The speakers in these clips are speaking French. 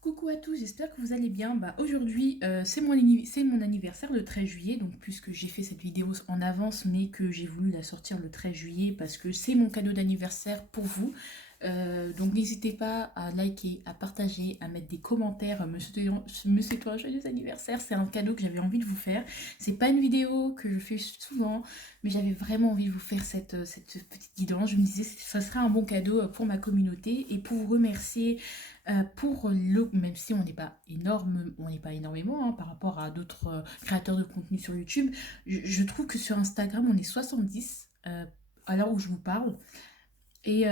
Coucou à tous, j'espère que vous allez bien. Aujourd'hui, c'est mon anniversaire le 13 juillet, donc puisque j'ai fait cette vidéo en avance, mais que j'ai voulu la sortir le 13 juillet parce que c'est mon cadeau d'anniversaire pour vous. Donc n'hésitez pas à liker, à partager, à mettre des commentaires, me souhaitant un joyeux anniversaire. C'est un cadeau que j'avais envie de vous faire. C'est pas une vidéo que je fais souvent, mais j'avais vraiment envie de vous faire cette petite guidance. Je me disais que ça serait un bon cadeau pour ma communauté et pour vous remercier même si on n'est pas énormément hein, par rapport à d'autres créateurs de contenu sur YouTube, je trouve que sur Instagram, on est 70 à l'heure où je vous parle. Et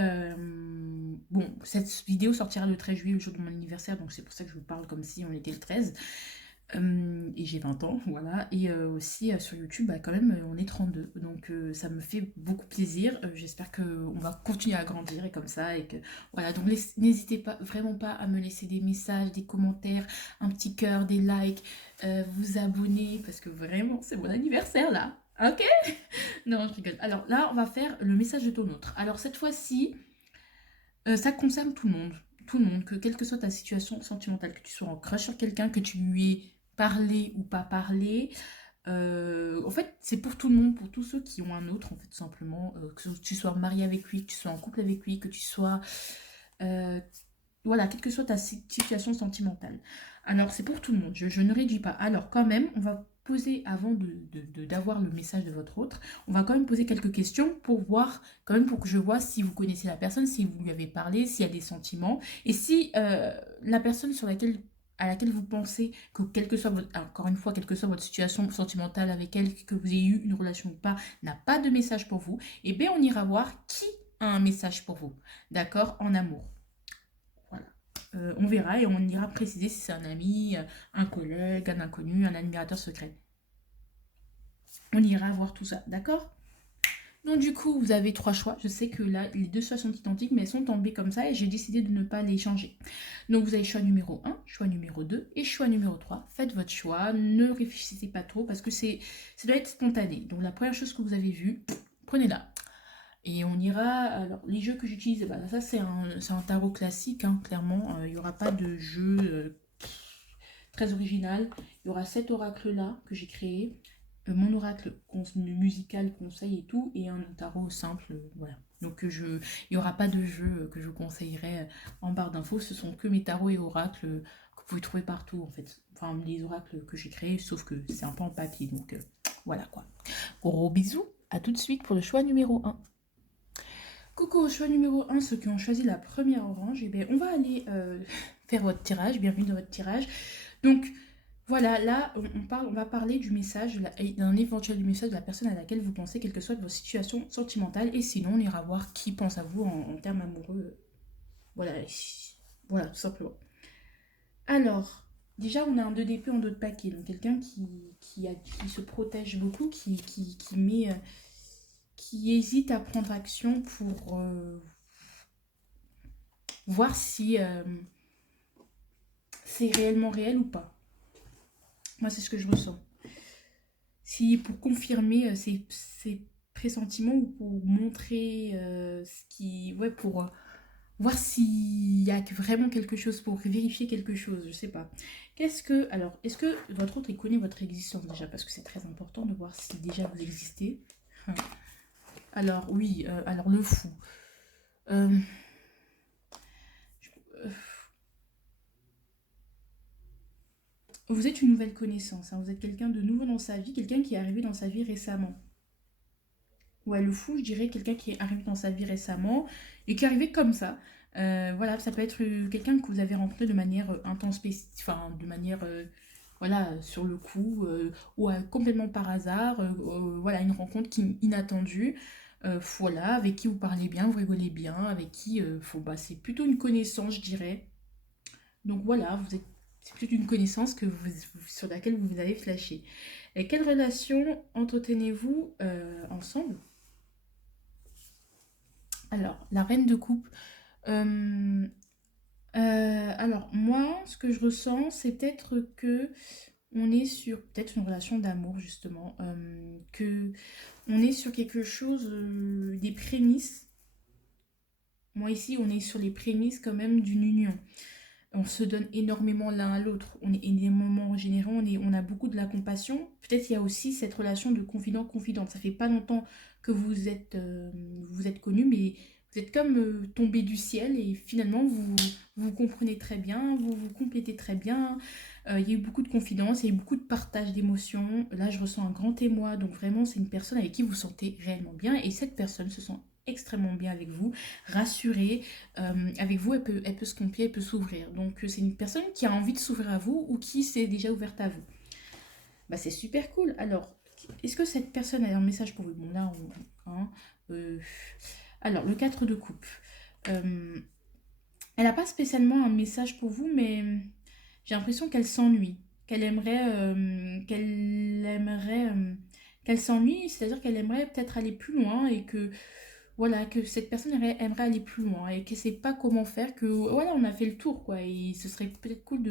bon, cette vidéo sortira le 13 juillet, le jour de mon anniversaire, donc c'est pour ça que je vous parle comme si on était le 13. Et j'ai 20 ans, voilà. Et aussi sur YouTube, quand même, on est 32. Donc ça me fait beaucoup plaisir. J'espère qu'on va continuer à grandir et comme ça. Et que voilà, donc n'hésitez pas, vraiment pas à me laisser des messages, des commentaires, un petit cœur, des likes, vous abonner, parce que vraiment, c'est mon anniversaire là. Ok? Non, je rigole. Alors là, on va faire le message de ton autre. Alors cette fois-ci, ça concerne tout le monde. Tout le monde, que quelle que soit ta situation sentimentale, que tu sois en crush sur quelqu'un, que tu lui aies parlé ou pas parlé. En fait, c'est pour tout le monde, pour tous ceux qui ont un autre, en fait, tout simplement. Que tu sois marié avec lui, que tu sois en couple avec lui, que tu sois... euh, voilà, quelle que soit ta situation sentimentale. Alors, c'est pour tout le monde, je ne réduis pas. Alors, quand même, on va poser, avant d'avoir le message de votre autre, on va quand même poser quelques questions pour voir, quand même pour que je vois si vous connaissez la personne, si vous lui avez parlé, s'il y a des sentiments, et si la personne à laquelle vous pensez que quelle que soit votre, encore une fois, quelle que soit votre situation sentimentale avec elle, que vous ayez eu une relation ou pas, n'a pas de message pour vous, et bien on ira voir qui a un message pour vous, d'accord, en amour. Voilà. On verra et on ira préciser si c'est un ami, un collègue, un inconnu, un admirateur secret. On ira voir tout ça, d'accord? Donc du coup, vous avez trois choix. Je sais que là, les deux choix sont identiques, mais elles sont tombées comme ça et j'ai décidé de ne pas les changer. Donc vous avez choix numéro un, choix numéro 2 et choix numéro 3. Faites votre choix, ne réfléchissez pas trop parce que ça doit être spontané. Donc la première chose que vous avez vue, prenez-la. Et on ira. Alors, les jeux que j'utilise, ça c'est un tarot classique, hein, clairement. Il n'y aura pas de jeu très original. Il y aura cet oracle-là que j'ai créé, mon oracle musical conseil et tout, et un tarot simple, voilà. Donc, il n'y aura pas de jeu que je vous conseillerais en barre d'infos. Ce sont que mes tarots et oracles que vous pouvez trouver partout, en fait. Enfin, les oracles que j'ai créés, sauf que c'est un peu en papier. Donc, voilà quoi. Gros bisous. À tout de suite pour le choix numéro un. Coucou au choix numéro un, ceux qui ont choisi la première orange, et bien on va aller faire votre tirage, bienvenue dans votre tirage. Donc voilà, là on va parler du message, d'un éventuel message de la personne à laquelle vous pensez, quelle que soit vos situations sentimentales, et sinon on ira voir qui pense à vous en termes amoureux. Voilà, voilà, tout simplement. Alors, déjà on a un 2DP en dos de paquet, donc quelqu'un qui se protège beaucoup, qui hésite à prendre action pour voir si c'est réellement réel ou pas. Moi, c'est ce que je ressens. Si pour confirmer ses pressentiments ou pour montrer ce qui. Ouais, pour voir s'il y a vraiment quelque chose, pour vérifier quelque chose, je sais pas. Qu'est-ce que. Alors, est-ce que votre autre, il connaît votre existence déjà? Parce que c'est très important de voir si déjà vous existez. Alors, oui, alors le fou. Euh, euh, vous êtes une nouvelle connaissance, hein, vous êtes quelqu'un de nouveau dans sa vie, quelqu'un qui est arrivé dans sa vie récemment. Ouais, le fou, je dirais quelqu'un qui est arrivé dans sa vie récemment et qui est arrivé comme ça. Voilà, ça peut être quelqu'un que vous avez rencontré de manière enfin, de manière, voilà, sur le coup, ou complètement par hasard. Voilà, une rencontre inattendue. Voilà, avec qui vous parlez bien, vous rigolez bien, avec qui, c'est plutôt une connaissance, je dirais. Donc voilà, c'est plutôt une connaissance sur laquelle vous avez flashé. Et quelle relation entretenez-vous ensemble? Alors, la reine de coupe. Euh, alors, moi, ce que je ressens, c'est peut-être que on est sur peut-être une relation d'amour, justement. Que on est sur quelque chose, des prémices. Moi, ici, on est sur les prémices quand même d'une union. On se donne énormément l'un à l'autre. On est énormément généreux, on a beaucoup de la compassion. Peut-être il y a aussi cette relation de confident-confidente. Ça fait pas longtemps que vous êtes connus, mais vous êtes comme tombé du ciel et finalement vous comprenez très bien, vous vous complétez très bien. Il y a eu beaucoup de confidence, il y a eu beaucoup de partage d'émotions. Là, je ressens un grand émoi, donc vraiment, c'est une personne avec qui vous vous sentez réellement bien et cette personne se sent extrêmement bien avec vous, rassurée. Avec vous, elle peut se confier, elle peut s'ouvrir. Donc, c'est une personne qui a envie de s'ouvrir à vous ou qui s'est déjà ouverte à vous. Bah, c'est super cool. Alors, est-ce que cette personne a un message pour vous? Bon, là, hein, euh, alors, le 4 de coupe. Euh, Elle n'a pas spécialement un message pour vous, mais j'ai l'impression qu'elle s'ennuie, qu'elle s'ennuie, c'est-à-dire qu'elle aimerait peut-être aller plus loin et que voilà, que cette personne aimerait aller plus loin et qu'elle sait pas comment faire, que voilà, on a fait le tour quoi, et ce serait peut-être cool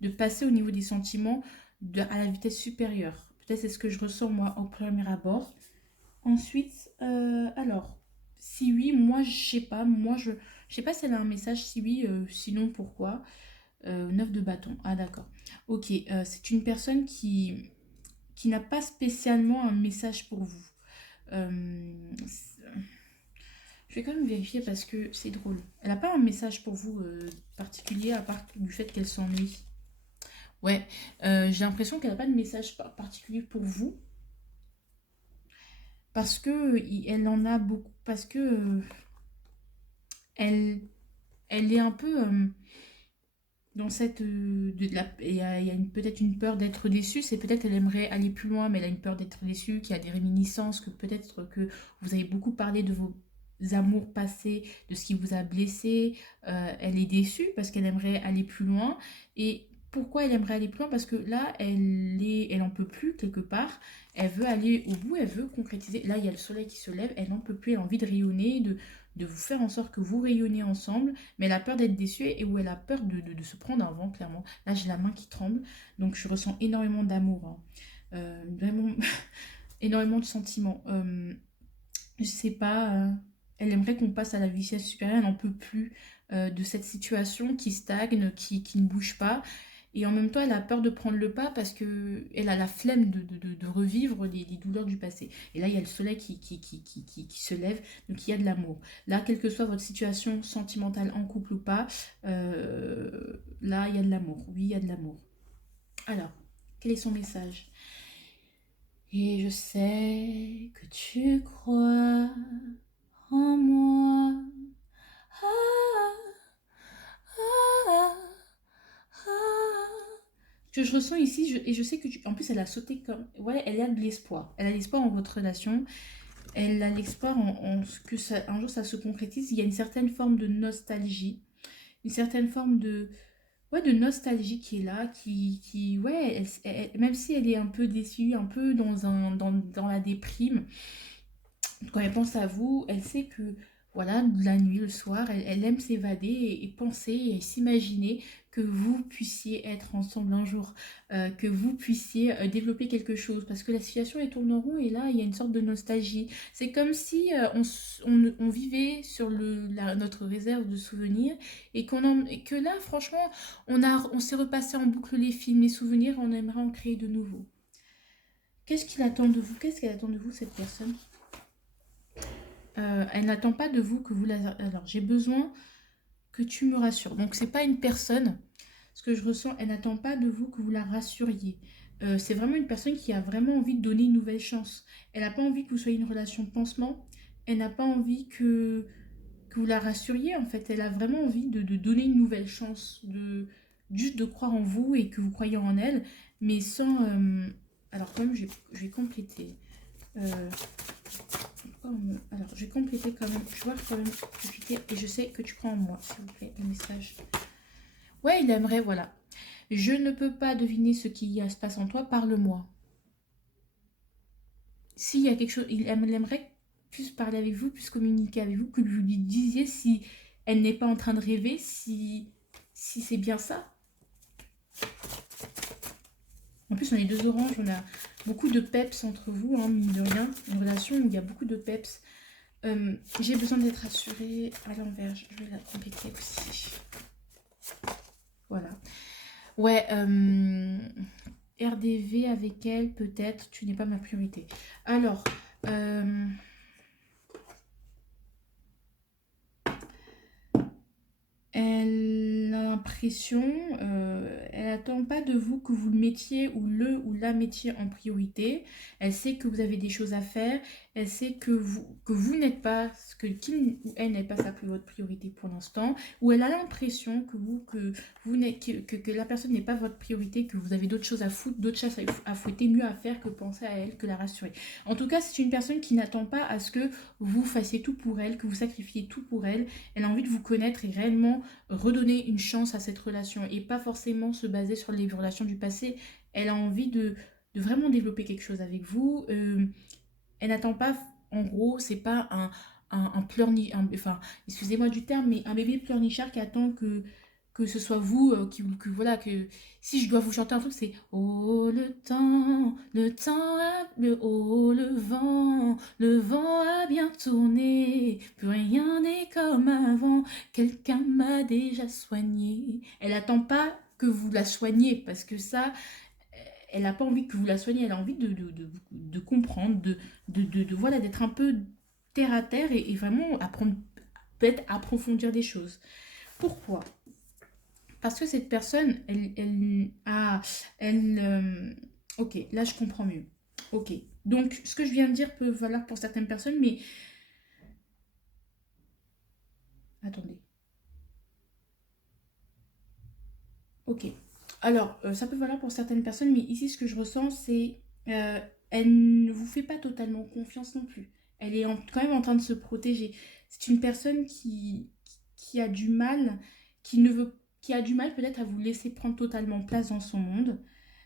de passer au niveau des sentiments à la vitesse supérieure. Peut-être c'est ce que je ressens moi au premier abord. Ensuite, alors, si oui, moi je sais pas, je sais pas si elle a un message, si oui, sinon pourquoi. 9 de bâton, ah d'accord. Ok, c'est une personne qui n'a pas spécialement un message pour vous. Je vais quand même vérifier parce que c'est drôle. Elle n'a pas un message pour vous particulier à part du fait qu'elle s'ennuie. Ouais, j'ai l'impression qu'elle n'a pas de message particulier pour vous parce que elle en a beaucoup, parce que elle, elle est un peu dans cette... il y a peut-être une peur d'être déçue, c'est peut-être elle aimerait aller plus loin, mais elle a une peur d'être déçue, qu'il y a des réminiscences, que peut-être que vous avez beaucoup parlé de vos amours passés, de ce qui vous a blessé. Elle est déçue parce qu'elle aimerait aller plus loin. Et pourquoi elle aimerait aller plus loin? Parce que là, elle en peut plus quelque part. Elle veut aller au bout, elle veut concrétiser. Là, il y a le soleil qui se lève, elle n'en peut plus, elle a envie de rayonner, de vous faire en sorte que vous rayonnez ensemble, mais elle a peur d'être déçue et où elle a peur de se prendre un vent, clairement. Là, j'ai la main qui tremble, donc je ressens énormément d'amour, hein. Vraiment énormément de sentiments. Je sais pas, elle aimerait qu'on passe à la vitesse supérieure, elle n'en peut plus de cette situation qui stagne, qui ne bouge pas. Et en même temps, elle a peur de prendre le pas parce que elle a la flemme de revivre les douleurs du passé. Et là, il y a le soleil qui se lève, donc il y a de l'amour. Là, quelle que soit votre situation sentimentale en couple ou pas, là, il y a de l'amour. Oui, il y a de l'amour. Alors, quel est son message? Et je sais que tu crois en moi. Ah, ah, ah. Ce que je ressens ici, et je sais que en plus elle a sauté comme... Ouais, elle a de l'espoir. Elle a l'espoir en votre relation. Elle a l'espoir en ce que un jour ça se concrétise. Il y a une certaine forme de nostalgie. Une certaine forme ouais, de nostalgie qui est là. Ouais, même si elle est un peu déçue, un peu dans la déprime, quand elle pense à vous, elle sait que, voilà, la nuit, le soir, elle aime s'évader et penser et s'imaginer que vous puissiez être ensemble un jour, que vous puissiez développer quelque chose. Parce que la situation est tourne en rond et là, il y a une sorte de nostalgie. C'est comme si on vivait sur notre réserve de souvenirs et que là, franchement, on s'est repassé en boucle les films, les souvenirs, on aimerait en créer de nouveaux. Qu'est-ce qu'il attend de vous? Qu'est-ce qu'elle attend de vous, cette personne? Elle n'attend pas de vous que vous la... Alors, j'ai besoin que tu me rassures. Donc, c'est pas une personne. Ce que je ressens, elle n'attend pas de vous que vous la rassuriez. C'est vraiment une personne qui a vraiment envie de donner une nouvelle chance. Elle n'a pas envie que vous soyez une relation de pansement. Elle n'a pas envie que vous la rassuriez. En fait, elle a vraiment envie de donner une nouvelle chance. Juste de croire en vous et que vous croyez en elle. Mais sans... alors, quand même, je vais compléter. Euh, alors, je vais compléter quand même. Je vois quand même profiter. Et je sais que tu crois en moi, s'il vous plaît, le message. Ouais, il aimerait, voilà. Je ne peux pas deviner ce qui se passe en toi, parle-moi. S'il y a quelque chose, elle aimerait plus parler avec vous, plus communiquer avec vous, que vous lui disiez si elle n'est pas en train de rêver, si c'est bien ça. En plus, on est deux oranges, on a beaucoup de peps entre vous, hein, mine de rien. Une relation où il y a beaucoup de peps. J'ai besoin d'être assurée à l'envers. Je vais la compléter aussi. Voilà. Ouais, RDV avec elle, peut-être, tu n'es pas ma priorité. Alors, euh, elle a l'impression, elle attend pas de vous que vous le mettiez ou le ou la mettiez en priorité. Elle sait que vous avez des choses à faire. Elle sait que vous n'êtes pas, qu'il ou elle n'est pas votre priorité pour l'instant. Ou elle a l'impression que vous n'êtes, que la personne n'est pas votre priorité, que vous avez d'autres choses à foutre, d'autres choses à fouetter, mieux à faire que penser à elle, que la rassurer. En tout cas, c'est une personne qui n'attend pas à ce que vous fassiez tout pour elle, que vous sacrifiez tout pour elle. Elle a envie de vous connaître et réellement redonner une chance à cette relation et pas forcément se baser sur les relations du passé. Elle a envie de vraiment développer quelque chose avec vous. Elle n'attend pas, en gros, c'est pas un pleurnichard, enfin, excusez-moi du terme, mais un bébé pleurnichard qui attend que ce soit vous, que voilà, que si je dois vous chanter un truc, c'est oh le temps oh le vent a bien tourné, plus rien n'est comme avant, quelqu'un m'a déjà soigné. Elle attend pas que vous la soigniez, parce que ça, elle n'a pas envie que vous la soigniez, elle a envie de comprendre, voilà, d'être un peu terre à terre et vraiment apprendre, peut-être approfondir des choses. Pourquoi? Parce que cette personne, ok, là je comprends mieux. Ok, donc ce que je viens de dire peut valoir pour certaines personnes, mais attendez. Ok, alors ça peut valoir pour certaines personnes, mais ici ce que je ressens, c'est euh, elle ne vous fait pas totalement confiance non plus. Elle est quand même en train de se protéger. C'est une personne qui a du mal, qui a du mal peut-être à vous laisser prendre totalement place dans son monde,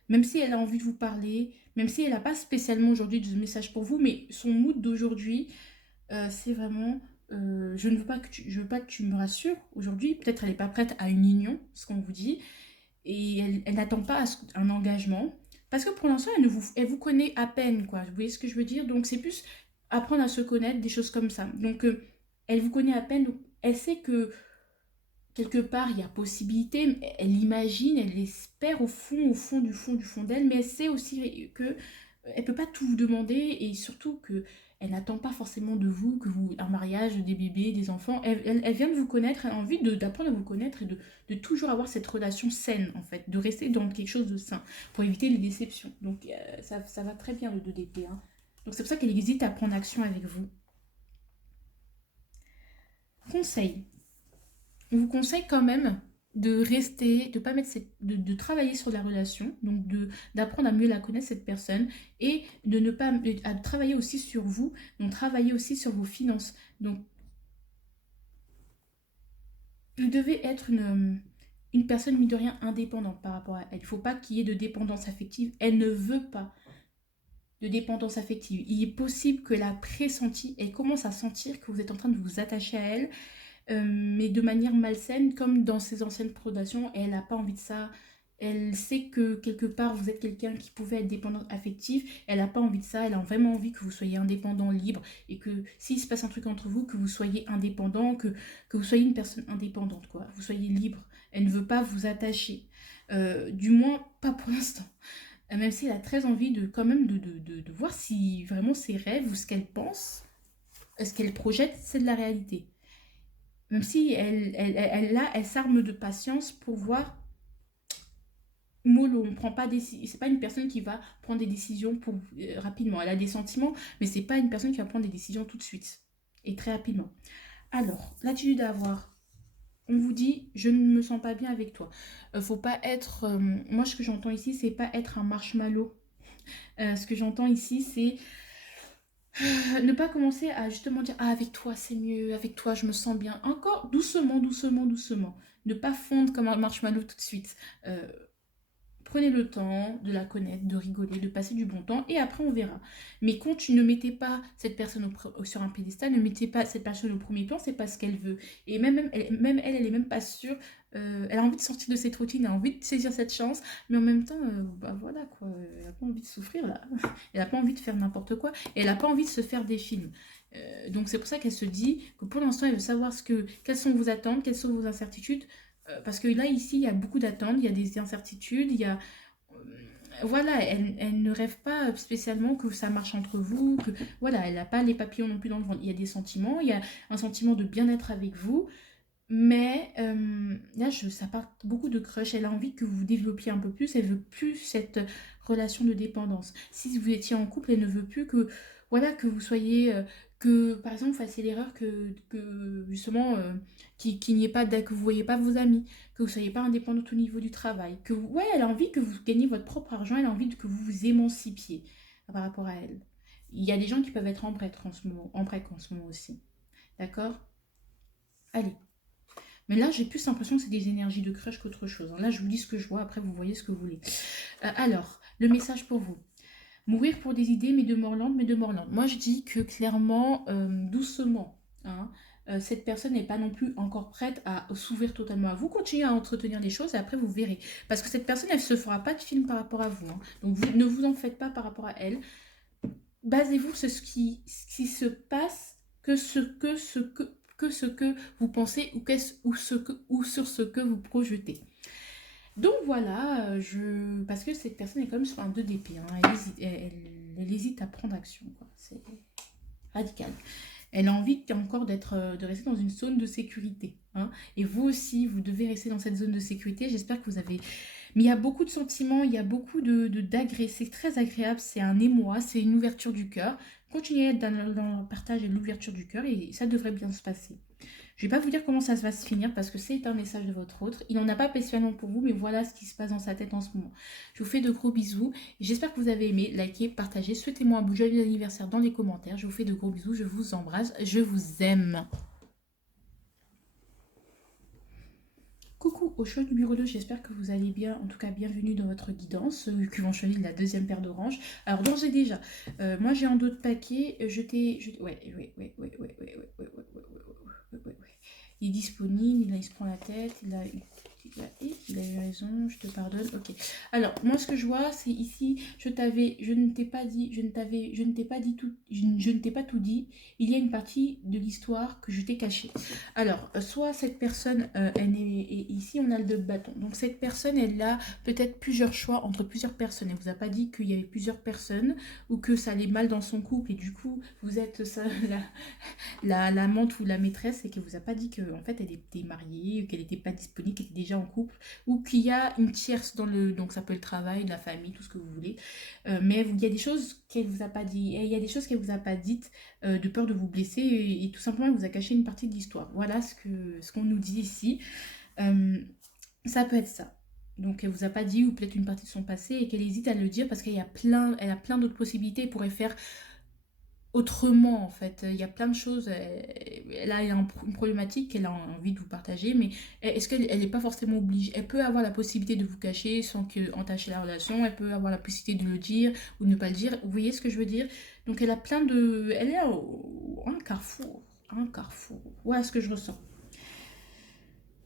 même si elle a envie de vous parler, même si elle n'a pas spécialement aujourd'hui de message pour vous, mais son mood d'aujourd'hui, c'est vraiment, je veux pas que tu me rassures aujourd'hui. Peut-être elle n'est pas prête à une union, ce qu'on vous dit, et elle n'attend pas un engagement. Parce que pour l'instant, elle vous connaît à peine, quoi. Vous voyez ce que je veux dire? Donc c'est plus apprendre à se connaître, des choses comme ça. Donc elle vous connaît à peine, donc elle sait que quelque part il y a possibilité, elle imagine, elle espère au fond d'elle, mais elle sait aussi que elle peut pas tout vous demander et surtout que elle n'attend pas forcément de vous que vous un mariage, des bébés, des enfants. Elle vient de vous connaître, elle a envie d'apprendre à vous connaître et de toujours avoir cette relation saine en fait, de rester dans quelque chose de sain pour éviter les déceptions. Donc ça va très bien le 2DP. Hein. Donc c'est pour ça qu'elle hésite à prendre action avec vous. Conseil. On vous conseille quand même de rester, de pas mettre de travailler sur la relation, donc d'apprendre à mieux la connaître cette personne et de ne pas à travailler aussi sur vous, donc travailler aussi sur vos finances. Donc vous devez être une personne mine de rien indépendante par rapport à elle. Il ne faut pas qu'il y ait de dépendance affective. Elle ne veut pas de dépendance affective. Il est possible que la pressentie, elle commence à sentir que vous êtes en train de vous attacher à elle mais de manière malsaine, comme dans ses anciennes prédations. Elle n'a pas envie de ça. Elle sait que quelque part vous êtes quelqu'un qui pouvait être dépendant affectif. Elle n'a pas envie de ça. Elle a vraiment envie que vous soyez indépendant, libre et que s'il se passe un truc entre vous, que vous soyez indépendant, que vous soyez une personne indépendante, quoi. Vous soyez libre. Elle ne veut pas vous attacher. Du moins, pas pour l'instant. Même si elle a très envie de quand même de voir si vraiment ses rêves ou ce qu'elle pense, ce qu'elle projette, c'est de la réalité. Même si elle s'arme de patience pour voir mollo. On prend pas c'est pas une personne qui va prendre des décisions rapidement. Elle a des sentiments, mais c'est pas une personne qui va prendre des décisions tout de suite et très rapidement. Alors, l'attitude à avoir. On vous dit, je ne me sens pas bien avec toi. Faut pas être. Moi, ce que j'entends ici, c'est pas être un marshmallow. Ce que j'entends ici, c'est ne pas commencer à justement dire ah avec toi c'est mieux, avec toi je me sens bien. Encore doucement, doucement, doucement. Ne pas fondre comme un marshmallow tout de suite. Euh, Prenez le temps de la connaître, de rigoler, de passer du bon temps et après on verra. Mais quand tu ne mettais pas cette personne sur un pédestal, ne mettez pas cette personne au premier plan, c'est pas ce qu'elle veut. Et elle est même pas sûre. Elle a envie de sortir de cette routine, elle a envie de saisir cette chance, mais en même temps, bah voilà quoi, elle a pas envie de souffrir là. Elle a pas envie de faire n'importe quoi et elle a pas envie de se faire des films. Donc c'est pour ça qu'elle se dit que pour l'instant elle veut savoir quelles sont vos attentes, quelles sont vos incertitudes. Parce que là, ici, il y a beaucoup d'attentes, il y a des incertitudes, il y a... Voilà, elle ne rêve pas spécialement que ça marche entre vous, que voilà, elle n'a pas les papillons non plus dans le ventre. Il y a des sentiments, il y a un sentiment de bien-être avec vous, mais là, ça parle beaucoup de crush. Elle a envie que vous développiez un peu plus. Elle veut plus cette relation de dépendance. Si vous étiez en couple, elle ne veut plus que, voilà, que vous soyez, que par exemple, vous fassiez l'erreur que justement, qu'il n'y ait pas, que vous ne voyez pas vos amis, que vous ne soyez pas indépendante au niveau du travail. Ouais, elle a envie que vous gagniez votre propre argent. Elle a envie que vous vous émancipiez par rapport à elle. Il y a des gens qui peuvent être en break en ce moment aussi. D'accord? Allez. Mais là, j'ai plus l'impression que c'est des énergies de crush qu'autre chose, hein. Là, je vous dis ce que je vois, après vous voyez ce que vous voulez. Alors, le message pour vous. Mourir pour des idées, mais de mort lente, mais de mort lente. Moi, je dis que clairement, doucement, hein, cette personne n'est pas non plus encore prête à s'ouvrir totalement à vous. Continuez à entretenir les choses et après vous verrez. Parce que cette personne, elle ne se fera pas de film par rapport à vous, hein. Donc, ne vous en faites pas par rapport à elle. Basez-vous sur ce qui se passe que ce que vous pensez ou sur ce que vous projetez. Donc voilà, parce que cette personne est quand même sur un 2 d'épée, hein. Elle hésite à prendre action, quoi. C'est radical. Elle a envie encore de rester dans une zone de sécurité, hein. Et vous aussi, vous devez rester dans cette zone de sécurité. J'espère que vous avez... Mais il y a beaucoup de sentiments, il y a beaucoup d'agrès. C'est très agréable, c'est un émoi, c'est une ouverture du cœur. Continuez à être dans le partage et l'ouverture du cœur et ça devrait bien se passer. Je ne vais pas vous dire comment ça va se finir parce que c'est un message de votre autre. Il n'en a pas spécialement pour vous, mais voilà ce qui se passe dans sa tête en ce moment. Je vous fais de gros bisous. Et j'espère que vous avez aimé. Likez, partagez, souhaitez-moi un joyeux anniversaire dans les commentaires. Je vous fais de gros bisous. Je vous embrasse. Je vous aime. Coucou au choix numéro 2, j'espère que vous allez bien, en tout cas bienvenue dans votre guidance, qui vont choisir la deuxième paire d'oranges. Alors d'ores et déjà, moi j'ai un d'autres paquets, ouais. Il est disponible, il se prend la tête, il a eu raison, je te pardonne, ok. Alors, moi ce que je vois, c'est ici, je ne t'ai pas dit, je ne t'ai pas dit tout, je ne t'ai pas tout dit, il y a une partie de l'histoire que je t'ai cachée. Alors, soit cette personne, et ici on a le 2 de bâton, donc cette personne, elle a peut-être plusieurs choix entre plusieurs personnes, elle vous a pas dit qu'il y avait plusieurs personnes, ou que ça allait mal dans son couple, et du coup, vous êtes ça, l'amante ou la maîtresse et qu'elle vous a pas dit qu'en fait elle était mariée, qu'elle n'était pas disponible, qu'elle était déjà en couple, ou qu'il y a une tierce dans le... Donc ça peut être le travail, la famille, tout ce que vous voulez. Mais il y a des choses qu'elle vous a pas dit, et il y a des choses qu'elle vous a pas dites de peur de vous blesser, et tout simplement elle vous a caché une partie de l'histoire. Voilà ce qu'on nous dit ici. Ça peut être ça. Donc elle vous a pas dit, ou peut-être une partie de son passé, et qu'elle hésite à le dire parce elle a plein d'autres possibilités, elle pourrait faire autrement en fait. Il y a plein de choses. Elle a une problématique qu'elle a envie de vous partager, mais est-ce qu'elle n'est pas forcément obligée? Elle peut avoir la possibilité de vous cacher sans entacher la relation, elle peut avoir la possibilité de le dire ou de ne pas le dire. Vous voyez ce que je veux dire? Donc elle a plein de... Elle est à un carrefour. Un carrefour. Voilà ce que je ressens.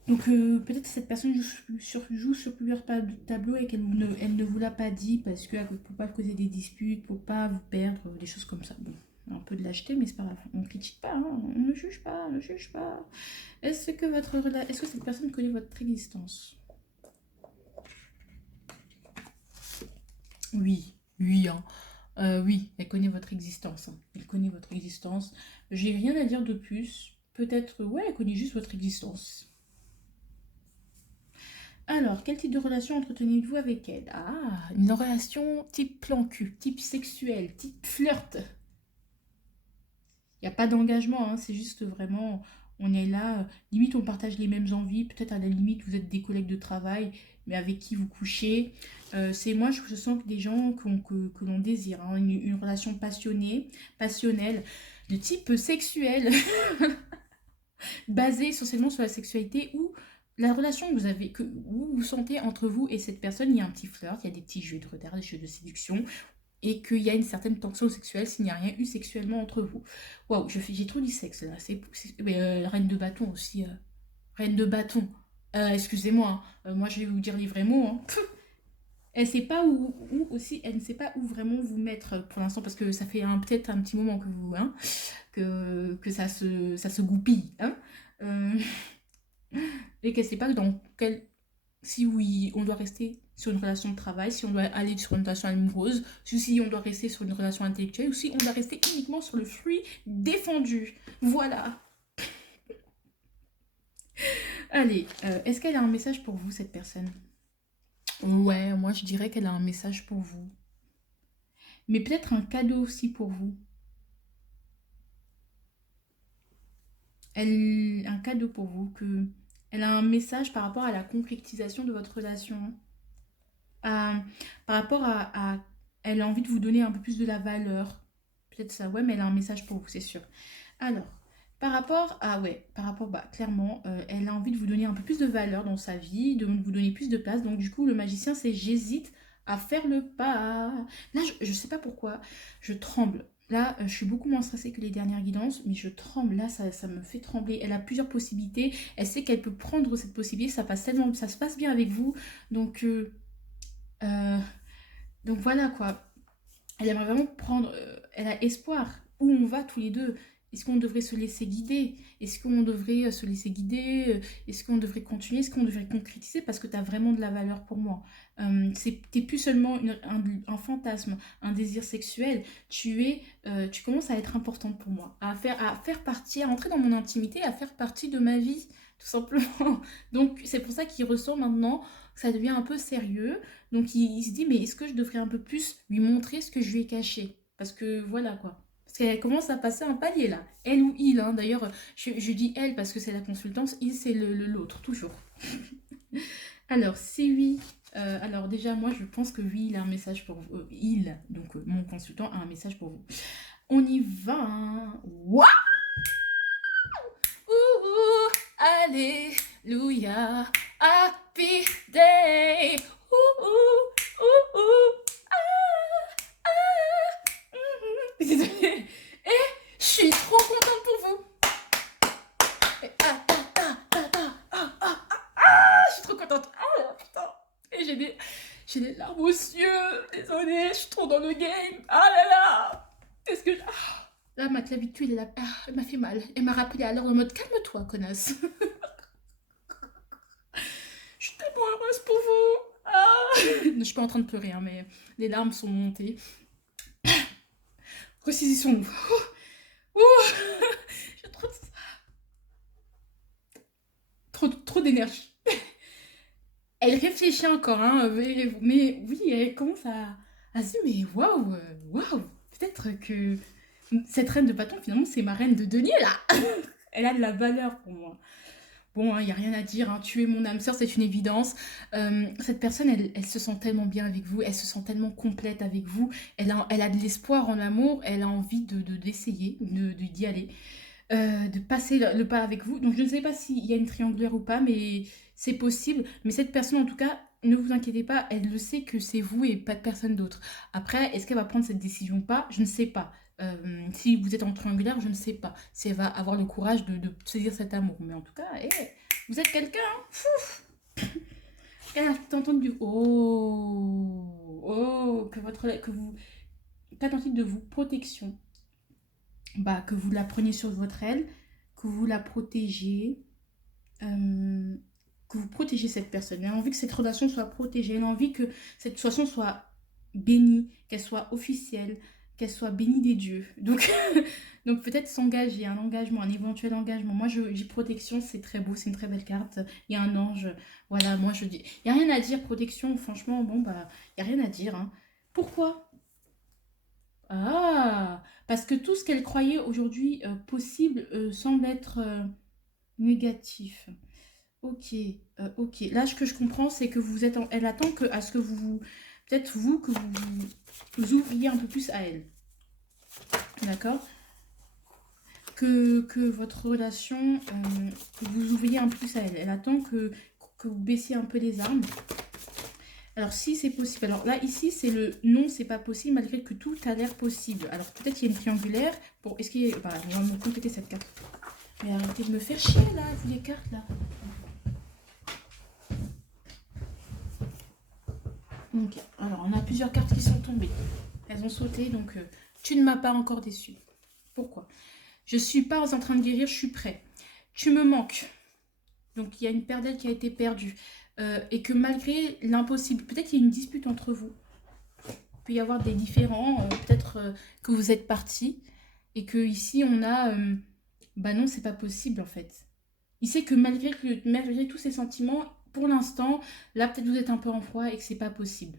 Donc peut-être cette personne joue sur plusieurs tableaux et elle ne vous l'a pas dit parce que pour pas causer des disputes, pour pas vous perdre, des choses comme ça. Bon, un peu de lâcheté, mais c'est pas grave. On ne critique pas, hein, on ne juge pas, on ne juge pas. Est-ce que cette personne connaît votre existence? Oui, oui, hein. Oui, elle connaît votre existence, hein. Elle connaît votre existence. J'ai rien à dire de plus. Peut-être, ouais, elle connaît juste votre existence. Alors, quel type de relation entretenez-vous avec elle? Ah, une relation type plan cul, type sexuel, type flirt. Il n'y a pas d'engagement, hein, c'est juste vraiment, on est là, limite on partage les mêmes envies, peut-être à la limite vous êtes des collègues de travail, mais avec qui vous couchez. C'est moi, je sens que des gens que l'on désire, hein, une relation passionnée, passionnelle, de type sexuel, basée essentiellement sur la sexualité ou la relation que vous avez, que vous sentez entre vous et cette personne, il y a un petit flirt, il y a des petits jeux de regard, des jeux de séduction, et qu'il y a une certaine tension sexuelle s'il n'y a rien eu sexuellement entre vous. Waouh, j'ai trop dit sexe là. Mais, reine de bâton aussi. Reine de bâton. Excusez-moi, hein. Moi je vais vous dire les vrais mots, hein. Elle sait pas où aussi, elle ne sait pas où vraiment vous mettre pour l'instant parce que ça fait peut-être un petit moment que vous, hein, que ça se goupille, hein. Euh, Et qu'elle ne sait pas dans quel... Si oui, on doit rester sur une relation de travail, si on doit aller sur une relation amoureuse, si on doit rester sur une relation intellectuelle, ou si on doit rester uniquement sur le fruit défendu. Voilà. Allez, est-ce qu'elle a un message pour vous, cette personne? Ouais, moi je dirais qu'elle a un message pour vous. Mais peut-être un cadeau aussi pour vous. Un cadeau pour vous, que elle a un message par rapport à la concrétisation de votre relation. À- par rapport elle a envie de vous donner un peu plus de la valeur. Peut-être ça, ouais, mais elle a un message pour vous, c'est sûr. Alors, bah, clairement, elle a envie de vous donner un peu plus de valeur dans sa vie, de vous donner plus de place. Donc, du coup, le magicien, c'est j'hésite à faire le pas. Là, je sais pas pourquoi, je tremble. Là, je suis beaucoup moins stressée que les dernières guidances, mais je tremble. Là, ça me fait trembler. Elle a plusieurs possibilités. Elle sait qu'elle peut prendre cette possibilité. Ça se passe bien avec vous. Donc, euh, donc voilà quoi. Elle aimerait vraiment prendre, elle a espoir. Où on va tous les deux? Est-ce qu'on devrait se laisser guider? Est-ce qu'on devrait se laisser guider? Est-ce qu'on devrait continuer? Est-ce qu'on devrait concrétiser? Parce que tu as vraiment de la valeur pour moi. T'es plus seulement un fantasme, un désir sexuel. Tu commences à être importante pour moi, à faire partie, à entrer dans mon intimité, à faire partie de ma vie, tout simplement. Donc c'est pour ça qu'il ressort maintenant, que ça devient un peu sérieux. Donc il se dit, mais est-ce que je devrais un peu plus lui montrer ce que je lui ai caché? Parce que voilà quoi. Parce qu'elle commence à passer un palier là. Elle ou il, hein. D'ailleurs, je dis elle parce que c'est la consultance, il c'est l'autre, toujours. Alors, c'est oui. Alors déjà, moi je pense que oui, il a un message pour vous. Donc mon consultant a un message pour vous. On y va, hein. Waouh! Ouh, alléluia, happy day. Ouh, ouh, ouh, ouh. Désolée. Et je suis trop contente pour vous. Et je suis trop contente. Ah putain. Et j'ai des larmes aux yeux. Désolée, je suis trop dans le game. Ah là là. Qu'est-ce que là, ma clavicule, elle m'a fait mal. Elle m'a rappelé à l'heure en mode calme-toi, connasse. Je suis tellement heureuse pour vous. Ah. Je suis pas en train de pleurer, hein, mais les larmes sont montées. Resaisissons-nous. J'ai trop d'énergie. Elle réfléchit encore, hein, mais oui, elle commence à se dire, mais waouh, waouh, peut-être que cette reine de bâton, finalement, c'est ma reine de denier, là. Elle a de la valeur pour moi. Bon, il n'y a rien à dire, hein, tu es mon âme sœur, c'est une évidence. Cette personne, elle se sent tellement bien avec vous, elle se sent tellement complète avec vous, elle a de l'espoir en amour, elle a envie d'essayer, d'y aller. De passer le pas avec vous. Donc je ne sais pas s'il y a une triangulaire ou pas, mais c'est possible. Mais cette personne, en tout cas, ne vous inquiétez pas, elle le sait que c'est vous et pas de personne d'autre. Après, est-ce qu'elle va prendre cette décision ou pas? Je ne sais pas. Si vous êtes en triangulaire, je ne sais pas. Si elle va avoir le courage de saisir cet amour. Mais en tout cas, vous êtes quelqu'un, hein. Elle a entendu du... Oh, oh, que vous... Pas entendu de vous, protection. Bah, que vous la preniez sur votre aile, que vous la protégez, euh, que vous protégez cette personne. Elle a envie que cette relation soit protégée. Elle a envie que cette relation soit bénie, qu'elle soit officielle, qu'elle soit bénie des dieux. Donc, donc peut-être s'engager, un engagement, un éventuel engagement. Moi, je dis protection, c'est très beau, c'est une très belle carte. Il y a un ange. Voilà, moi, je dis... Il n'y a rien à dire, protection, franchement, bon, bah, il n'y a rien à dire, hein. Pourquoi? Ah, parce que tout ce qu'elle croyait aujourd'hui possible semble être négatif. Ok, ok. Là, ce que je comprends, c'est que elle attend à ce que peut-être vous, que vous ouvriez un peu plus à elle. D'accord? Que votre relation, que vous ouvriez un peu plus à elle. Elle attend que vous baissiez un peu les armes. Alors, si c'est possible. Alors là, ici, c'est le non, c'est pas possible, malgré que tout a l'air possible. Alors, peut-être qu'il y a une triangulaire. Bon, est-ce qu'il y a... Voilà, on va me compléter cette carte. Mais arrêtez de me faire chier, là, vous les cartes, là. Ok, alors, on a plusieurs cartes qui sont tombées. Elles ont sauté, donc tu ne m'as pas encore déçu. Pourquoi? Je suis pas en train de guérir, je suis prêt. Tu me manques. Donc il y a une paire d'ailes qui a été perdue. Et que malgré l'impossible, peut-être qu'il y a une dispute entre vous. Il peut y avoir des différends, peut-être que vous êtes partis. Et que ici on a... bah non, c'est pas possible en fait. Il sait que malgré tous ces sentiments, pour l'instant, là peut-être vous êtes un peu en froid et que c'est pas possible.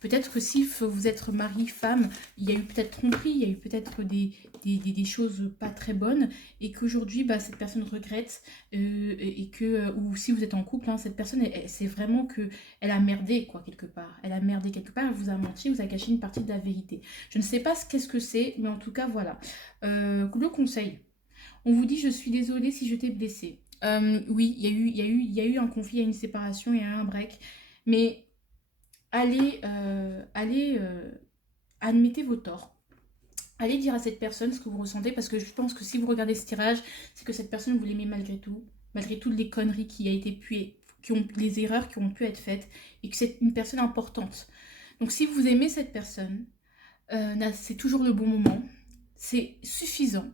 Peut-être que si vous êtes mari, femme, il y a eu peut-être tromperie, il y a eu peut-être des choses pas très bonnes et qu'aujourd'hui, bah, cette personne regrette et que, ou si vous êtes en couple, hein, cette personne, c'est vraiment que elle a merdé, quoi, quelque part. Elle a merdé quelque part, elle vous a menti, vous a caché une partie de la vérité. Je ne sais pas qu'est-ce que c'est, mais en tout cas, voilà. Le conseil, on vous dit, je suis désolée si je t'ai blessé. Oui, il y a eu un conflit, il y a eu une séparation, il y a eu un break, mais allez, admettez vos torts. Allez dire à cette personne ce que vous ressentez, parce que je pense que si vous regardez ce tirage, c'est que cette personne, vous l'aimez malgré toutes les conneries qui a été pu, les erreurs qui ont pu être faites, et que c'est une personne importante. Donc si vous aimez cette personne, c'est toujours le bon moment, c'est suffisant.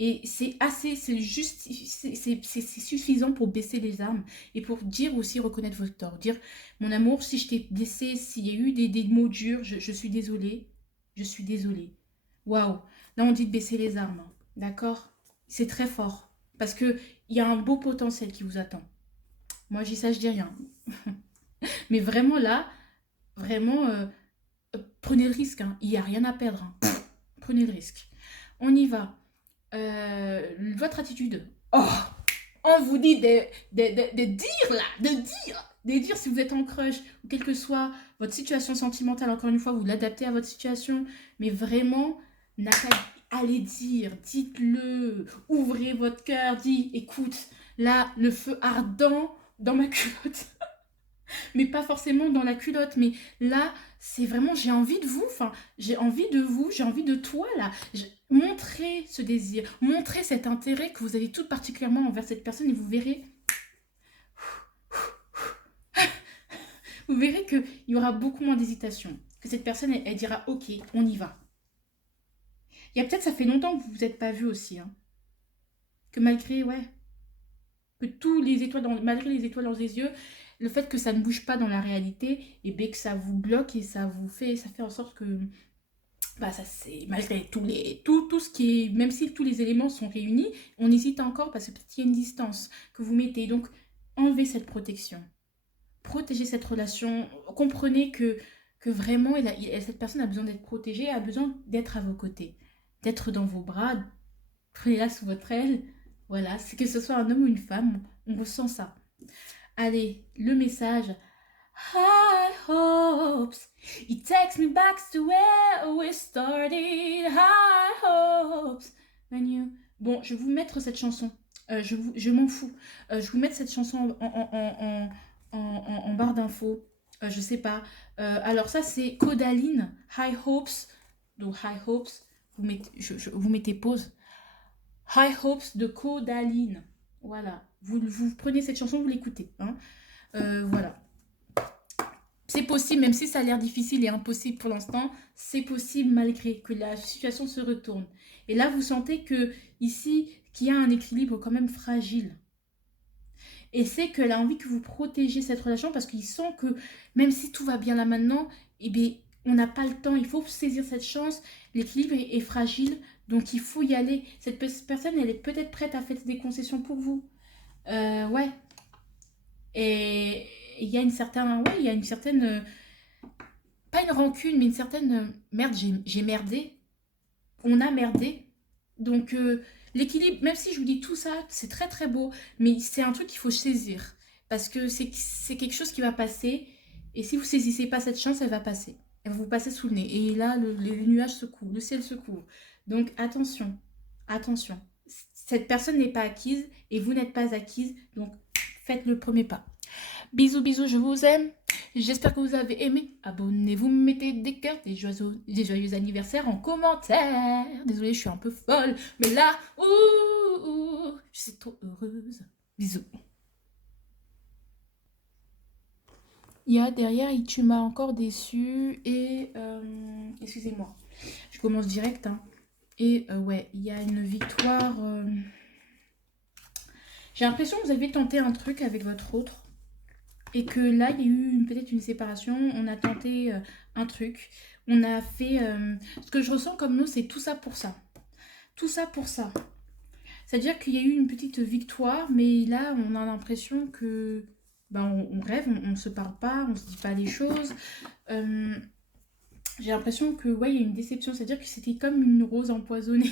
Et c'est assez, c'est juste, c'est suffisant pour baisser les armes et pour dire aussi, reconnaître votre tort. Dire, mon amour, si je t'ai blessé, s'il y a eu des mots durs, je suis désolée. Je suis désolée. Waouh. Là, on dit de baisser les armes. Hein. D'accord. C'est très fort. Parce qu'il y a un beau potentiel qui vous attend. Moi, j'y sais, je dis rien. Mais vraiment là, vraiment, prenez le risque. Hein. Il n'y a rien à perdre. Hein. Prenez le risque. On y va. Votre attitude. Oh, on vous dit de dire là, de dire si vous êtes en crush ou quelle que soit votre situation sentimentale. Encore une fois, vous l'adaptez à votre situation, mais vraiment, allez dire, dites-le, ouvrez votre cœur, dites, écoute, là, le feu ardent dans ma culotte. Mais pas forcément dans la culotte, mais là, c'est vraiment, j'ai envie de vous, enfin, j'ai envie de vous, j'ai envie de toi, là. Montrez ce désir, montrez cet intérêt que vous avez tout particulièrement envers cette personne et vous verrez qu'il y aura beaucoup moins d'hésitation, que cette personne, elle dira, ok, on y va. Il y a peut-être, ça fait longtemps que vous vous êtes pas vus aussi, hein. Que malgré, ouais, que malgré les étoiles dans les yeux, le fait que ça ne bouge pas dans la réalité, et bien que ça vous bloque et ça fait en sorte que, bah ça c'est malgré tout ce qui est, même si tous les éléments sont réunis, on hésite encore parce que peut-être qu'il y a une distance que vous mettez. Donc enlevez cette protection, protégez cette relation, comprenez que vraiment cette personne a besoin d'être protégée, a besoin d'être à vos côtés, d'être dans vos bras, prenez-la sous votre aile. Voilà, c'est que ce soit un homme ou une femme, on ressent ça. Allez, le message. High hopes, it takes me back to where we started. High hopes, when you... Bon, je vais vous mettre cette chanson. Je m'en fous. Je vais vous mettre cette chanson en barre d'infos. Je sais pas. Alors ça, c'est Codaline, High Hopes. Donc High Hopes, vous mettez pause. High Hopes de Codaline. Voilà. Vous prenez cette chanson, vous l'écoutez. Hein. Voilà. C'est possible, même si ça a l'air difficile et impossible pour l'instant, c'est possible malgré que la situation se retourne. Et là, vous sentez que ici, qu'il y a un équilibre quand même fragile. Et c'est qu'elle a envie que vous protégiez cette relation parce qu'il sent que même si tout va bien là maintenant, eh bien, on n'a pas le temps, il faut saisir cette chance, l'équilibre est fragile, donc il faut y aller. Cette personne, elle est peut-être prête à faire des concessions pour vous. Ouais. Et il y a une certaine, ouais, il y a une certaine, pas une rancune, mais une certaine, merde, j'ai merdé. On a merdé. Donc l'équilibre, même si je vous dis tout ça, c'est très très beau, mais c'est un truc qu'il faut saisir. Parce que c'est quelque chose qui va passer. Et si vous saisissez pas cette chance, elle va passer. Elle va vous passer sous le nez. Et là, les nuages se couvrent, le ciel se couvre. Donc attention, attention. Cette personne n'est pas acquise et vous n'êtes pas acquise. Donc faites le premier pas. Bisous, bisous, je vous aime. J'espère que vous avez aimé. Abonnez-vous, mettez des cœurs, des joyeux anniversaires en commentaire. Désolée, je suis un peu folle. Mais là, je suis trop heureuse. Bisous. Il y a derrière, tu m'as encore déçu. Et, excusez-moi, je commence direct. Hein. Et ouais, il y a une victoire. J'ai l'impression que vous avez tenté un truc avec votre autre et que là, il y a eu peut-être une séparation. On a tenté un truc. On a fait... ce que je ressens comme nous, c'est tout ça pour ça. Tout ça pour ça. C'est-à-dire qu'il y a eu une petite victoire, mais là, on a l'impression que... Ben, on rêve, on ne se parle pas, on ne se dit pas les choses. Euh, j'ai l'impression que ouais, il y a une déception, c'est-à-dire que c'était comme une rose empoisonnée,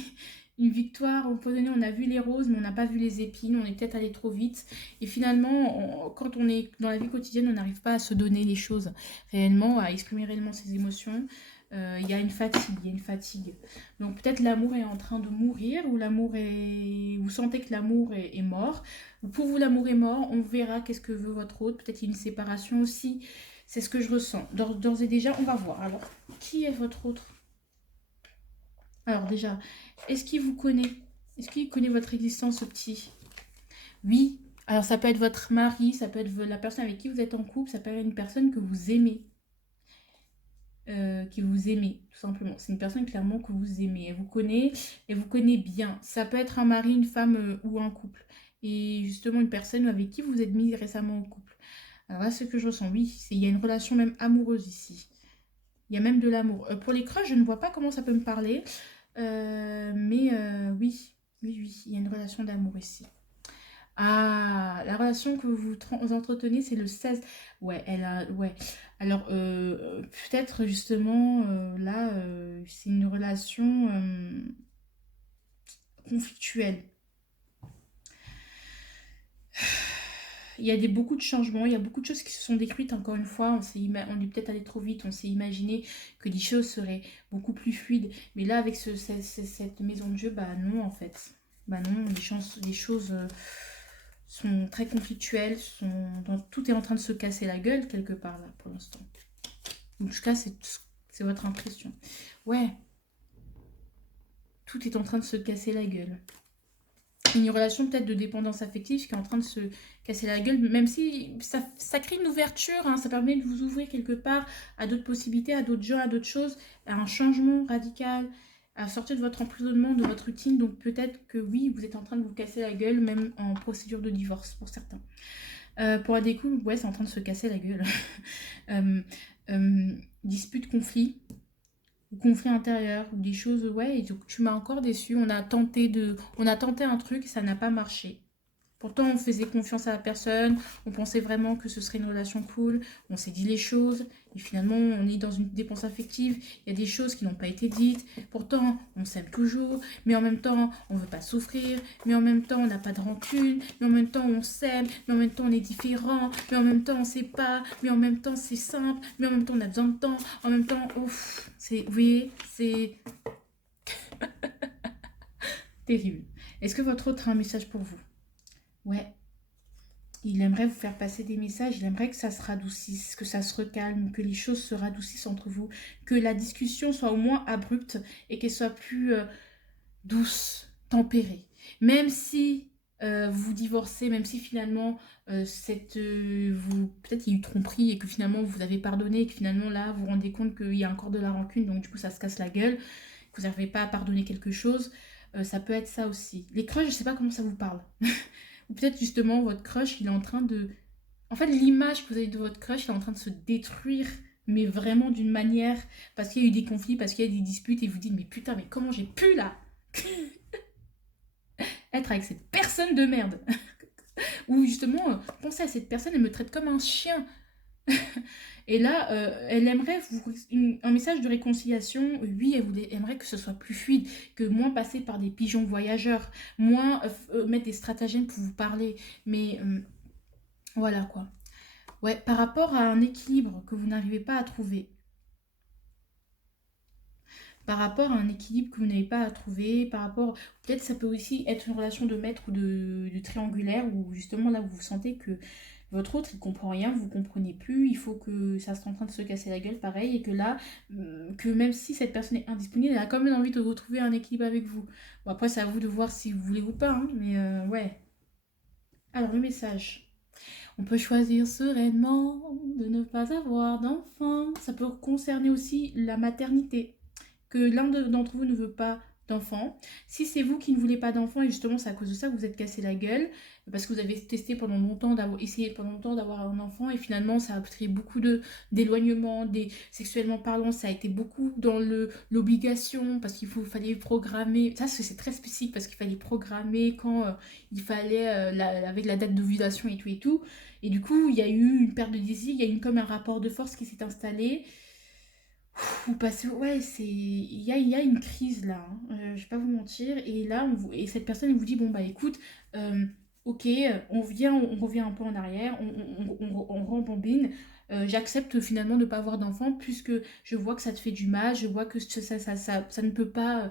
une victoire empoisonnée. On a vu les roses, mais on n'a pas vu les épines. On est peut-être allé trop vite. Et finalement, quand on est dans la vie quotidienne, on n'arrive pas à se donner les choses réellement, à exprimer réellement ses émotions. Il y a une fatigue, il y a une fatigue. Donc peut-être l'amour est en train de mourir, ou l'amour est, vous sentez que l'amour est mort. Ou pour vous, l'amour est mort. On verra qu'est-ce que veut votre autre. Peut-être qu'il y a une séparation aussi. C'est ce que je ressens. D'ores et déjà, on va voir. Alors, qui est votre autre? Alors déjà, est-ce qu'il vous connaît? Est-ce qu'il connaît votre existence, ce petit? Oui. Alors ça peut être votre mari, ça peut être la personne avec qui vous êtes en couple, ça peut être une personne que vous aimez. Que vous aimez, tout simplement. C'est une personne clairement que vous aimez. Elle vous connaît bien. Ça peut être un mari, une femme ou un couple. Et justement, une personne avec qui vous êtes mis récemment en couple. Alors là, ce que je ressens, oui, il y a une relation même amoureuse ici. Il y a même de l'amour. Pour les crushs, je ne vois pas comment ça peut me parler. Mais oui, oui, oui, il y a une relation d'amour ici. Ah, la relation que vous entretenez, c'est le 16. Ouais, elle a. Ouais. Alors, peut-être justement, là, c'est une relation conflictuelle. Il y a beaucoup de changements, il y a beaucoup de choses qui se sont décrites. Encore une fois, on est peut-être allé trop vite, on s'est imaginé que les choses seraient beaucoup plus fluides. Mais là, avec cette maison de jeu, bah non, en fait. Bah non, les choses sont très conflictuelles, tout est en train de se casser la gueule quelque part, là, pour l'instant. En tout cas, c'est votre impression. Ouais, tout est en train de se casser la gueule. Une relation peut-être de dépendance affective qui est en train de se casser la gueule, même si ça crée une ouverture, hein, ça permet de vous ouvrir quelque part à d'autres possibilités, à d'autres gens, à d'autres choses, à un changement radical, à sortir de votre emprisonnement, de votre routine. Donc peut-être que oui, vous êtes en train de vous casser la gueule, même en procédure de divorce pour certains. Pour des coups, ouais, c'est en train de se casser la gueule. Dispute, conflit, ou conflit intérieur, ou des choses, ouais, et donc tu m'as encore déçu. On a tenté un truc, ça n'a pas marché. Pourtant, on faisait confiance à la personne, on pensait vraiment que ce serait une relation cool, on s'est dit les choses, et finalement, on est dans une dépense affective, il y a des choses qui n'ont pas été dites, pourtant, on s'aime toujours, mais en même temps, on ne veut pas souffrir, mais en même temps, on n'a pas de rancune, mais en même temps, on s'aime, mais en même temps, on est différent, mais en même temps, on ne sait pas, mais en même temps, c'est simple, mais en même temps, on a besoin de temps, en même temps, ouf, vous voyez, c'est terrible. Est-ce que votre autre a un message pour vous? Ouais. Il aimerait vous faire passer des messages, il aimerait que ça se radoucisse, que ça se recalme, que les choses se radoucissent entre vous, que la discussion soit au moins abrupte et qu'elle soit plus douce, tempérée. Même si vous divorcez, même si finalement peut-être il y a eu tromperie et que finalement vous avez pardonné et que finalement là vous vous rendez compte qu'il y a encore de la rancune, donc du coup ça se casse la gueule, que vous n'arrivez pas à pardonner quelque chose, ça peut être ça aussi. Les crushs, je ne sais pas comment ça vous parle. Ou peut-être justement votre crush, il est en train de... En fait, l'image que vous avez de votre crush, il est en train de se détruire, mais vraiment d'une manière... Parce qu'il y a eu des conflits, parce qu'il y a des disputes, et vous dites, mais putain, mais comment j'ai pu là être avec cette personne de merde? Ou justement, pensez à cette personne, elle me traite comme un chien. Et là, elle aimerait un message de réconciliation. Oui, aimerait que ce soit plus fluide, que moins passer par des pigeons voyageurs, moins mettre des stratagèmes pour vous parler. Mais voilà quoi. Ouais, par rapport à un équilibre que vous n'arrivez pas à trouver. Par rapport à un équilibre que vous n'avez pas à trouver, par rapport... Peut-être ça peut aussi être une relation de maître ou de triangulaire, où justement là vous sentez que votre autre, il comprend rien, vous comprenez plus, il faut que ça soit en train de se casser la gueule, pareil, et que là, que même si cette personne est indisponible, elle a quand même envie de retrouver un équilibre avec vous. Bon, après, c'est à vous de voir si vous voulez ou pas, hein, mais ouais. Alors, le message. On peut choisir sereinement de ne pas avoir d'enfant. Ça peut concerner aussi la maternité. Que l'un d'entre vous ne veut pas d'enfant. Si c'est vous qui ne voulez pas d'enfant et justement c'est à cause de ça que vous êtes cassé la gueule, parce que vous avez testé pendant longtemps, essayé pendant longtemps d'avoir un enfant, et finalement ça a créé beaucoup d'éloignement, sexuellement parlant, ça a été beaucoup dans l'obligation, parce fallait programmer, ça c'est très spécifique, parce qu'il fallait programmer quand il fallait, avec la date d'ovulation et tout, et du coup il y a eu une perte de désir, il y a eu comme un rapport de force qui s'est installé. Vous passez, ouais, il y a une crise là, hein. Je vais pas vous mentir. Et là, et cette personne elle vous dit, bon bah écoute, ok, on revient un peu en arrière, on rembobine. J'accepte finalement de ne pas avoir d'enfant puisque je vois que ça te fait du mal, je vois que ça ne peut pas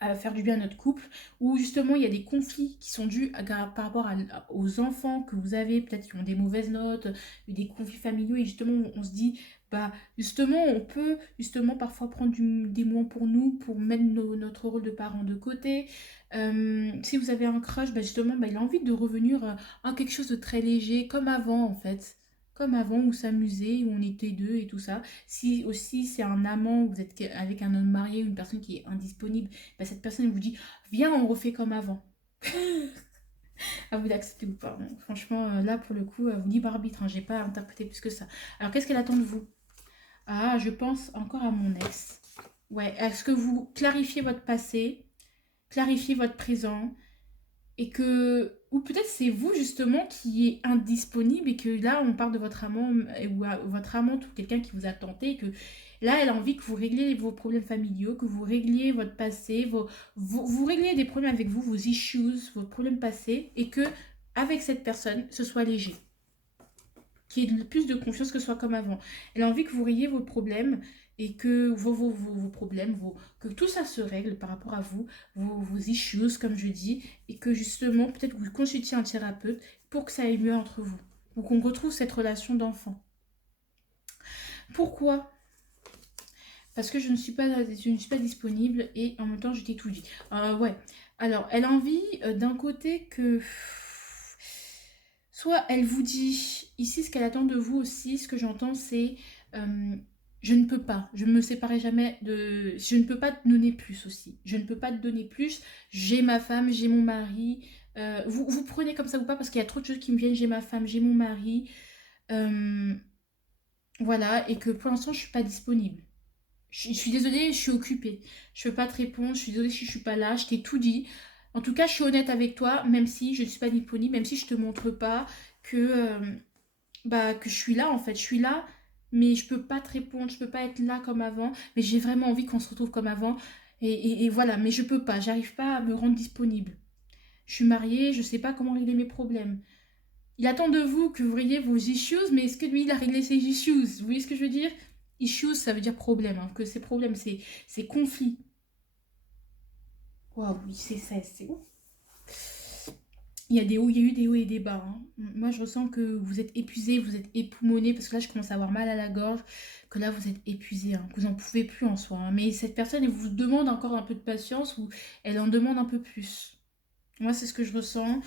à faire du bien à notre couple, où justement il y a des conflits qui sont dus par rapport aux enfants que vous avez, peut-être qui ont des mauvaises notes, des conflits familiaux, et justement on se dit, bah justement on peut justement parfois prendre des moments pour nous, pour mettre notre rôle de parent de côté. Si vous avez un crush, bah justement bah, il a envie de revenir à quelque chose de très léger, comme avant en fait. Comme avant, où s'amuser, où on était deux et tout ça. Si aussi c'est un amant, vous êtes avec un homme marié, une personne qui est indisponible, bah, cette personne vous dit, viens, on refait comme avant. À vous d'accepter ou pas. Bon, franchement, là, pour le coup, vous libre arbitre, hein, j'ai pas interprété plus que ça. Alors, qu'est-ce qu'elle attend de vous? Ah, je pense encore à mon ex. Ouais, est-ce que vous clarifiez votre passé, clarifiez votre présent, et que... Ou peut-être c'est vous, justement, qui est indisponible, et que là, on parle de votre amant, ou votre amante, ou quelqu'un qui vous a tenté, et que là, elle a envie que vous régliez vos problèmes familiaux, que vous régliez votre passé, vous régliez des problèmes avec vous, vos issues, vos problèmes passés, et que avec cette personne, ce soit léger, qu'il y ait plus de confiance, que ce soit comme avant. Elle a envie que vous régliez vos problèmes, et que vos problèmes, que tout ça se règle par rapport à vous, vos issues, comme je dis, et que justement, peut-être que vous consultiez un thérapeute pour que ça aille mieux entre vous, pour qu'on retrouve cette relation d'enfant. Pourquoi? Parce que je ne suis pas disponible, et en même temps je t'ai tout dit. Ouais. Alors, elle a envie d'un côté que... Soit elle vous dit, ici ce qu'elle attend de vous aussi, ce que j'entends c'est, je ne peux pas, je ne me séparerai jamais de... Je ne peux pas te donner plus aussi. Je ne peux pas te donner plus. J'ai ma femme, j'ai mon mari. Vous prenez comme ça ou pas, parce qu'il y a trop de choses qui me viennent. J'ai ma femme, j'ai mon mari. Euh, voilà, et que pour l'instant je ne suis pas disponible. Je suis désolée, je suis occupée. Je peux pas te répondre, je suis désolée si je suis pas là, je t'ai tout dit. En tout cas, je suis honnête avec toi, même si je ne suis pas disponible, même si je te montre pas que, que je suis là en fait. Je suis là, mais je peux pas te répondre, je peux pas être là comme avant. Mais j'ai vraiment envie qu'on se retrouve comme avant. Et voilà, mais je peux pas, j'arrive pas à me rendre disponible. Je suis mariée, je sais pas comment régler mes problèmes. Il attend de vous que vous régliez vos issues, mais est-ce que lui, il a réglé ses issues? Vous voyez ce que je veux dire? Issues, ça veut dire problème, hein, que ces problèmes, c'est conflit. Waouh, oui, c'est ouf. Il y a des hauts, il y a eu des hauts et des bas, hein. Moi, je ressens que vous êtes épuisé, vous êtes époumoné, parce que là, je commence à avoir mal à la gorge, que là, vous êtes épuisé, hein, que vous n'en pouvez plus en soi, hein. Mais cette personne, elle vous demande encore un peu de patience, ou elle en demande un peu plus. Moi, c'est ce que je ressens.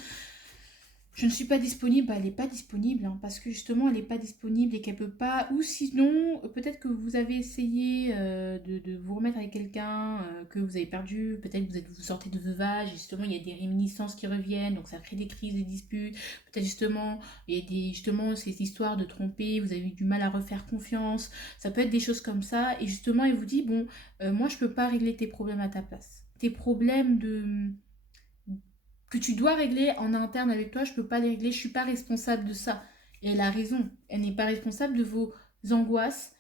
Je ne suis pas disponible, bah, elle n'est pas disponible, hein, parce que justement elle n'est pas disponible et qu'elle peut pas, ou sinon peut-être que vous avez essayé de vous remettre avec quelqu'un que vous avez perdu, peut-être que vous sortez de veuvage, et justement il y a des réminiscences qui reviennent, donc ça crée des crises, des disputes, peut-être justement il y a justement ces histoires de tromper, vous avez eu du mal à refaire confiance, ça peut être des choses comme ça, et justement il vous dit, bon, moi je peux pas régler tes problèmes à ta place, tes problèmes que tu dois régler en interne avec toi, je peux pas les régler, je suis pas responsable de ça. Et elle a raison, elle n'est pas responsable de vos angoisses,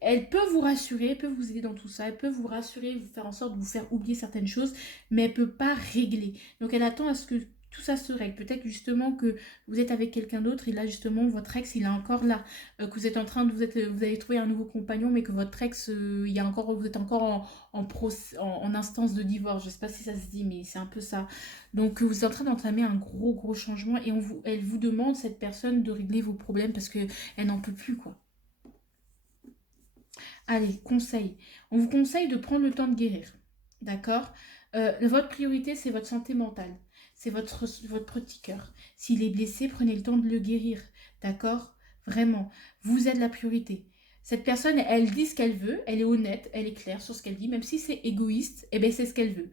elle peut vous rassurer, elle peut vous aider dans tout ça, elle peut vous rassurer, vous faire en sorte de vous faire oublier certaines choses, mais elle peut pas régler. Donc elle attend à ce que tout ça se règle. Peut-être justement que vous êtes avec quelqu'un d'autre et là justement votre ex il est encore là, que vous êtes en train de vous avez trouvé un nouveau compagnon, mais que votre ex il y a encore, vous êtes encore en instance de divorce. Je sais pas si ça se dit, mais c'est un peu ça. Donc vous êtes en train d'entamer un gros changement, et elle vous demande, cette personne, de régler vos problèmes parce que elle n'en peut plus, quoi. Allez, conseil. On vous conseille de prendre le temps de guérir. D'accord? Votre priorité, c'est votre santé mentale. C'est votre petit cœur. S'il est blessé, prenez le temps de le guérir. D'accord? Vraiment. Vous êtes la priorité. Cette personne, elle dit ce qu'elle veut, elle est honnête, elle est claire sur ce qu'elle dit, même si c'est égoïste, eh bien c'est ce qu'elle veut.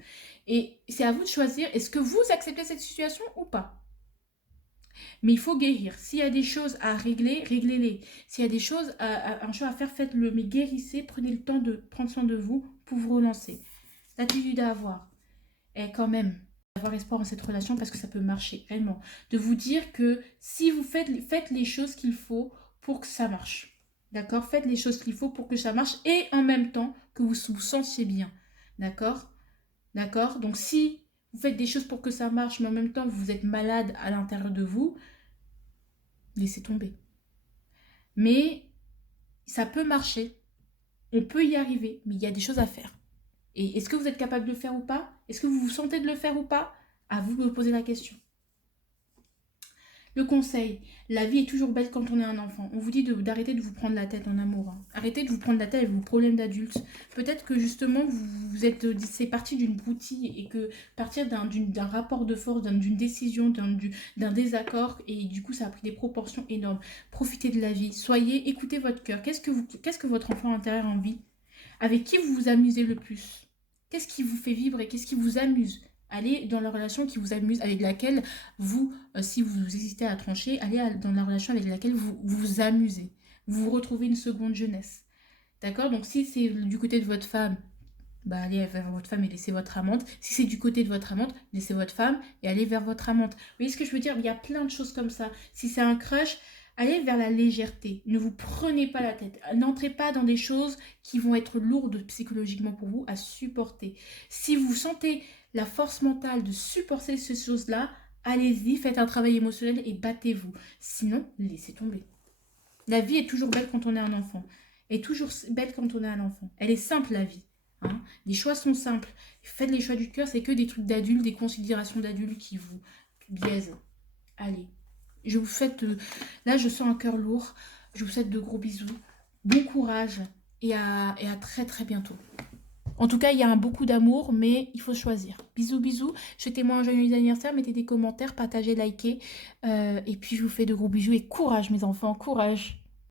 Et c'est à vous de choisir, est-ce que vous acceptez cette situation ou pas? Mais il faut guérir. S'il y a des choses à régler, réglez-les. S'il y a des choses, un choix à faire, faites-le. Mais guérissez, prenez le temps de prendre soin de vous pour vous relancer. L'attitude à avoir est quand même d'avoir espoir en cette relation parce que ça peut marcher, vraiment. De vous dire que si vous faites les choses qu'il faut pour que ça marche. D'accord? Faites les choses qu'il faut pour que ça marche et en même temps que vous vous sentiez bien. D'accord? D'accord? Donc si vous faites des choses pour que ça marche, mais en même temps vous êtes malade à l'intérieur de vous, laissez tomber. Mais ça peut marcher. On peut y arriver, mais il y a des choses à faire. Et est-ce que vous êtes capable de le faire ou pas? Est-ce que vous vous sentez de le faire ou pas? À vous de me poser la question. Le conseil, la vie est toujours belle quand on est un enfant. On vous dit d'arrêter de vous prendre la tête en amour. Hein. Arrêtez de vous prendre la tête avec vos problèmes d'adultes. Peut-être que justement, c'est parti d'une broutille et que partir d'un rapport de force, d'une décision, d'un désaccord, et du coup, ça a pris des proportions énormes. Profitez de la vie. Écoutez votre cœur. Qu'est-ce que votre enfant intérieur a envie? Avec qui vous vous amusez le plus? Qu'est-ce qui vous fait vivre et qu'est-ce qui vous amuse? Allez dans la relation qui vous amuse, avec laquelle vous, si vous hésitez à trancher, allez dans la relation avec laquelle vous vous amusez. Vous vous retrouvez une seconde jeunesse. D'accord? Donc si c'est du côté de votre femme, bah allez vers votre femme et laissez votre amante. Si c'est du côté de votre amante, laissez votre femme et allez vers votre amante. Vous voyez ce que je veux dire? Il y a plein de choses comme ça. Si c'est un crush, allez vers la légèreté. Ne vous prenez pas la tête. N'entrez pas dans des choses qui vont être lourdes psychologiquement pour vous à supporter. Si vous sentez la force mentale de supporter ces choses-là, allez-y, faites un travail émotionnel et battez-vous. Sinon, laissez tomber. La vie est toujours belle quand on est un enfant. Elle est toujours belle quand on est un enfant. Elle est simple, la vie. Hein, les choix sont simples. Faites les choix du cœur, c'est que des trucs d'adultes, des considérations d'adultes qui vous biaisent. Allez, je vous souhaite, là je sens un cœur lourd, je vous souhaite de gros bisous, bon courage et à très très bientôt. En tout cas, il y a beaucoup d'amour, mais il faut choisir. Bisous, bisous. Souhaitez-moi un joyeux anniversaire, mettez des commentaires, partagez, likez. Et puis je vous fais de gros bisous et courage mes enfants, courage.